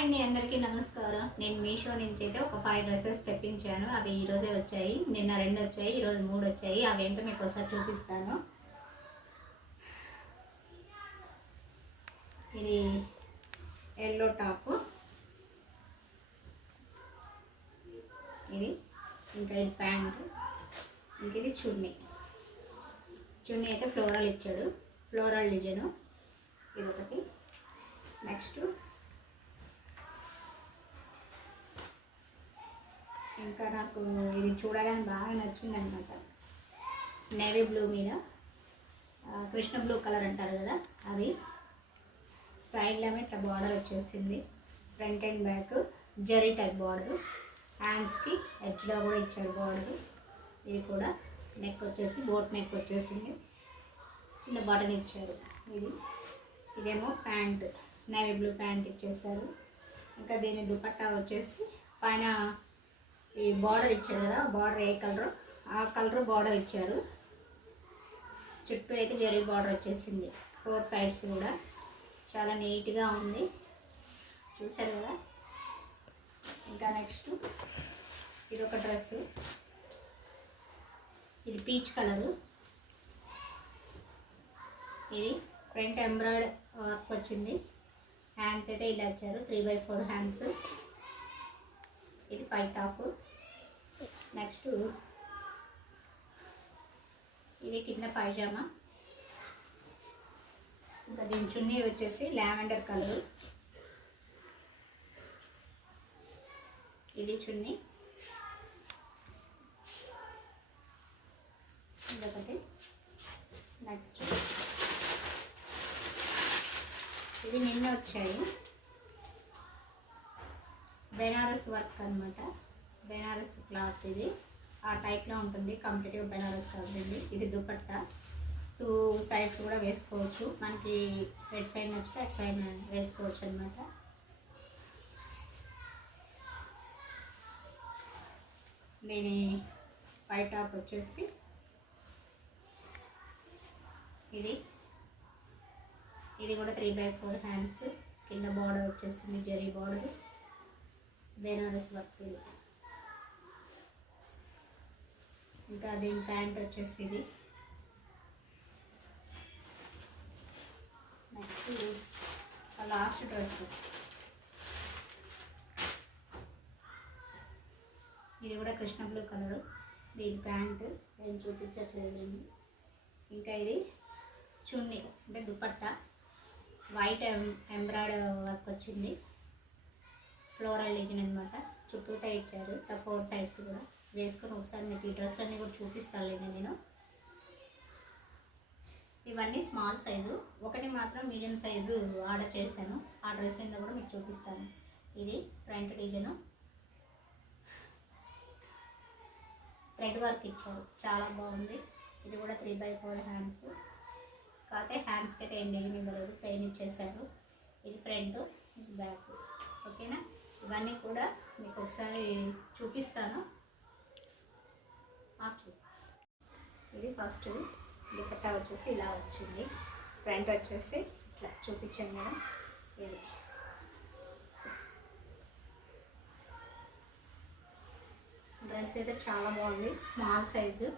అండి అందరికీ నమస్కారం. నేను మీషో నుంచి అయితే ఒక ఫైవ్ డ్రెస్సెస్ తెప్పించాను. అవి ఈరోజే వచ్చాయి. నిన్న రెండు వచ్చాయి ఈరోజు మూడు వచ్చాయి. అవి ఏంటో మీకు ఒకసారి చూపిస్తాను. ఇది ఎల్లో టాప్ ఇది ఇంకా ఇది ప్యాంట్. ఇంక ఇది చున్నీ. చున్నీ అయితే ఫ్లోరల్ ఇచ్చాడు. Floral design. ఇది ఒకటి. నెక్స్ట్ ఇంకా నాకు ఇది చూడగానే బాగా నచ్చింది అనమాట నేవీ బ్లూ మీద కృష్ణ బ్లూ కలర్ అంటారు కదా అది. సైడ్లో ఇట్లా బార్డర్ వచ్చేసింది. Front and back zari type border హ్యాండ్స్కి ఎడ్జ్లో కూడా ఇచ్చారు బార్డర్ ఇది కూడా నెక్ వచ్చేసి బోట్ నెక్ వచ్చేసింది. చిన్న బటన్ ఇచ్చారు ఇది. ఇదేమో ప్యాంట్ నేవీ బ్లూ ప్యాంట్ ఇచ్చేసారు ఇంకా దీని దుపట్టా వచ్చేసి పైన ఈ బార్డర్ ఇచ్చారు కదా బార్డర్ ఏ కలర్ ఆ కలర్ బార్డర్ ఇచ్చారు. చుట్టూ అయితే జరీ బార్డర్ వచ్చేసింది. ఫోర్ సైడ్స్ కూడా. చాలా నీట్గా ఉంది. చూసారు కదా? ఇంకా నెక్స్ట్ ఇది ఒక డ్రెస్ ఇది పీచ్ కలరు ఇది ఫ్రంట్ ఎంబ్రాయిడ్ వర్క్ వచ్చింది. హ్యాండ్స్ అయితే ఇలా ఇచ్చారు. త్రీ బై ఫోర్ హ్యాండ్స్ ఇది పై టాప్. నెక్స్ట్ ఇది కింద పైజామా. ఇంకా దీని చున్నీ వచ్చేసి లావెండర్ కలర్. ఇది చున్నీ. ఇదొకటి నెక్స్ట్. ఇది నిన్న వచ్చాయి. బెనారస్ వర్క్ అనమాట బెనారస్ క్లాత్ ఇది. ఆ టైప్లో ఉంటుంది. కంప్లీట్గా బెనారస్ క్లాత్ ఇది. ఇది దుపట్టా. టూ సైడ్స్ కూడా వేసుకోవచ్చు. మనకి రెడ్ సైడ్ నచ్చితే అటు సైడ్ వేసుకోవచ్చు అనమాట దీని పై టాప్ వచ్చేసి ఇది. ఇది కూడా త్రీ బై ఫోర్ హ్యాండ్స్ కింద బార్డర్ వచ్చేసింది జరీ బార్డర్ బెనారస్ వర్క్ ఇంకా దీని ప్యాంట్ వచ్చేసి ఇది. Next last dress. ఇది కూడా కృష్ణ బ్లూ కలరు. దీని ప్యాంటు నేను చూపించట్లేదు ఇంకా ఇది చున్నీ అంటే దుపట్టా. వైట్ ఎం వర్క్ వచ్చింది. ఫ్లోరల్ డిజైన్ అనమాట చుట్టూతా ఇచ్చారు. ఇట్లా ఫోర్ సైడ్స్ కూడా. వేసుకొని ఒకసారి మీకు ఈ డ్రెస్ అన్నీ కూడా చూపిస్తాను నేను. ఇవన్నీ స్మాల్ సైజు. ఒకటి మాత్రం మీడియం సైజు ఆర్డర్ చేశాను. ఆ డ్రెస్ ఏందో కూడా మీకు చూపిస్తాను. ఇది ఫ్రంట్ డిజైన్. థ్రెడ్ వర్క్ ఇచ్చారు. చాలా బాగుంది. ఇది కూడా త్రీ బై ఫోర్ హ్యాండ్స్. కాకపోతే హ్యాండ్స్కి అయితే ఏం డిజైన్ ఇవ్వలేదు. పెయిన్ ఇచ్చేసారు ఇది ఫ్రంట్ ఇది బ్యాక్. ఓకేనా? ఇవన్నీ కూడా మీకు ఒకసారి చూపిస్తాను. ఇది ఫస్ట్ దుపట్టా వచ్చేసి ఇలా వచ్చింది. ఫ్రంట్ వచ్చేసి ఇట్లా చూపించాను మేడం. ఇది. డ్రెస్ అయితే చాలా బాగుంది. స్మాల్ సైజు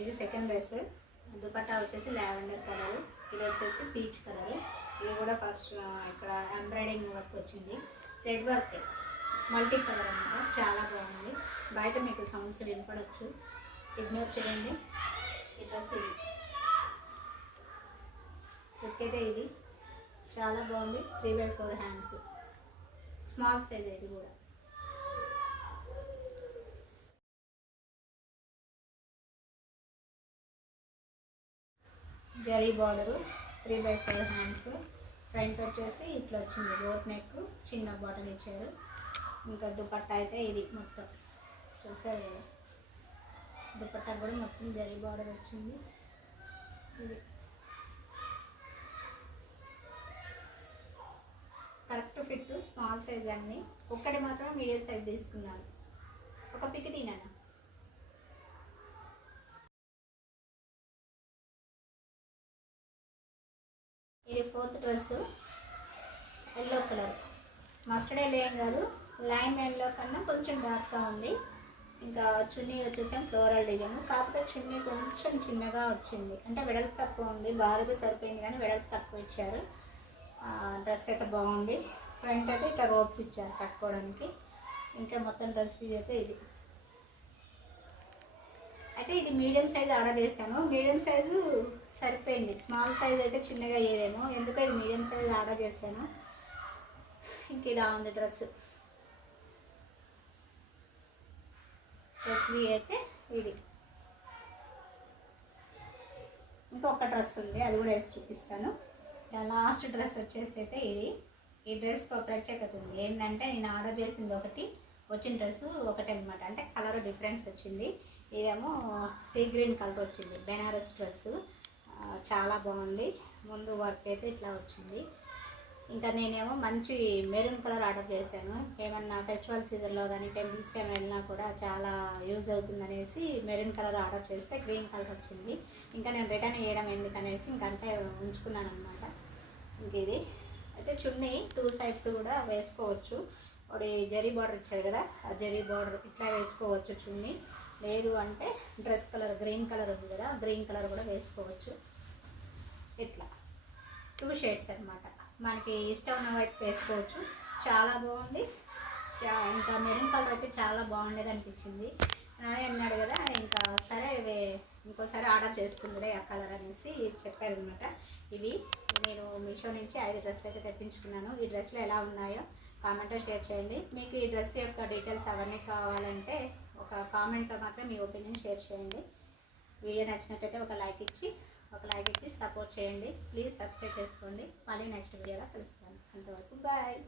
ఇది సెకండ్ డ్రెస్ దుపట్టా వచ్చేసి లావెండర్ కలర్ ఇది వచ్చేసి పీచ్ కలర్ ఇది కూడా ఫస్ట్ ఇక్కడ ఎంబ్రాయిడింగ్ వర్క్ వచ్చింది. రెడ్ వర్క్ మల్టీ కలర్ అనమాట. చాలా బాగుంది. బయట మీకు సౌండ్స్ వినపడచ్చు ఇగ్నోర్ చేయండి. ఈ డ్రెస్ ఇది అయితే ఇది. చాలా బాగుంది. Three by four hands small size ఇది కూడా. Zari border three by four hands front వచ్చేసి ఇట్లా వచ్చింది. బోట్ నెక్ చిన్న బాటిల్ ఇచ్చారు. ఇంకా దుపట్టా అయితే ఇది మొత్తం. చూసారు కదా? దుపట్టా కూడా మొత్తం జరి బార్డర్ వచ్చింది. ఇది. కరెక్ట్ ఫిట్ స్మాల్ సైజ్ అన్ని. ఒక్కటి మాత్రం మీడియం సైజ్ తీసుకున్నాను. ఒక పిక్ తినాను? ఇది fourth dress. Yellow colour. Mustard yellow ఏం కాదు. లైమ్ ఎల్లో కన్నా కొంచెం డార్క్గా ఉంది. ఇంకా చున్నీ వచ్చేసాం ఫ్లోరల్ డిజైన్. కాకపోతే చున్నీ కొంచెం చిన్నగా వచ్చింది. అంటే వెడల్పు తక్కువ ఉంది. బారుగా సరిపోయింది కానీ వెడల్పు తక్కువ ఇచ్చారు. డ్రెస్ అయితే బాగుంది. ఫ్రంట్ అయితే ఇట్లా రోప్స్ ఇచ్చారు కట్టుకోవడానికి. ఇంకా మొత్తం డ్రెస్ పీస్ అయితే ఇది. అయితే ఇది మీడియం సైజ్ ఆర్డర్ చేశాను. మీడియం సైజు సరిపోయింది. స్మాల్ సైజ్ అయితే చిన్నగా అయ్యేదేమో. ఎందుకు ఇది మీడియం సైజ్ ఆర్డర్ చేశాను. ఇంక ఇలా ఉంది డ్రెస్. డ్రెస్ అయితే ఇది. ఇంకొక డ్రెస్ ఉంది. అది కూడా వేసి చూపిస్తాను. లాస్ట్ డ్రెస్ వచ్చేసి అయితే ఇది. ఈ డ్రెస్ ఒక ప్రత్యేకత ఉంది. ఏంటంటే నేను ఆర్డర్ చేసింది ఒకటి. వచ్చిన డ్రెస్ ఒకటే అనమాట అంటే కలర్ డిఫరెన్స్ వచ్చింది. ఇదేమో సీ గ్రీన్ కలర్ వచ్చింది. బెనారస్ డ్రెస్. చాలా బాగుంది. ముందు వర్క్ అయితే ఇట్లా వచ్చింది. ఇంకా నేనేమో మంచి మెరూన్ కలర్ ఆర్డర్ చేశాను. ఏమన్నా ఫెస్టివల్ సీజన్లో కానీ టెంపుల్స్కి ఏమైనా వెళ్ళినా కూడా చాలా యూజ్ అవుతుందనేసి మెరూన్ కలర్ ఆర్డర్ చేస్తే గ్రీన్ కలర్ వచ్చింది. ఇంకా నేను రిటర్న్ చేయడం ఎందుకనేసి ఇంకంటే ఉంచుకున్నాను అనమాట ఇంక ఇది. అయితే చున్నీ టూ సైడ్స్ కూడా వేసుకోవచ్చు. వాడు జరీ బార్డర్ ఇచ్చాడు కదా ఆ జరీ బార్డర్ ఇట్లా వేసుకోవచ్చు చున్నీ. లేదు అంటే డ్రెస్ కలర్ గ్రీన్ కలర్ ఉంది కదా గ్రీన్ కలర్ కూడా వేసుకోవచ్చు. ఇట్లా. టూ షేడ్స్ అన్నమాట. మనకి ఇష్టం ఉన్న వైపు వేసుకోవచ్చు. చాలా బాగుంది. చా ఇంకా మెరూన్ కలర్ అయితే చాలా బాగుండేది అనిపించింది. నానే అన్నాడు కదా ఇంకా సరే ఇంకోసారి ఆర్డర్ చేసుకుందిలే ఆ కలర్ అనేసి చెప్పారనమాట ఇవి నేను మీషో నుంచి ఐదు డ్రెస్సులు అయితే తెప్పించుకున్నాను. ఈ డ్రెస్సులు ఎలా ఉన్నాయో కామెంట్లో షేర్ చేయండి. మీకు ఈ డ్రెస్ యొక్క డీటెయిల్స్ అవన్నీ కావాలంటే ఒక కామెంట్లో మాత్రం మీ ఒపీనియన్ షేర్ చేయండి. వీడియో నచ్చినట్టయితే ఒక లైక్ ఇచ్చి ఒక లైక్ ఇచ్చి సపోర్ట్ చేయండి. ప్లీజ్ సబ్స్క్రైబ్ చేసుకోండి. మళ్ళీ నెక్స్ట్ వీడియోలో కలుస్తాను. అంతవరకు బాయ్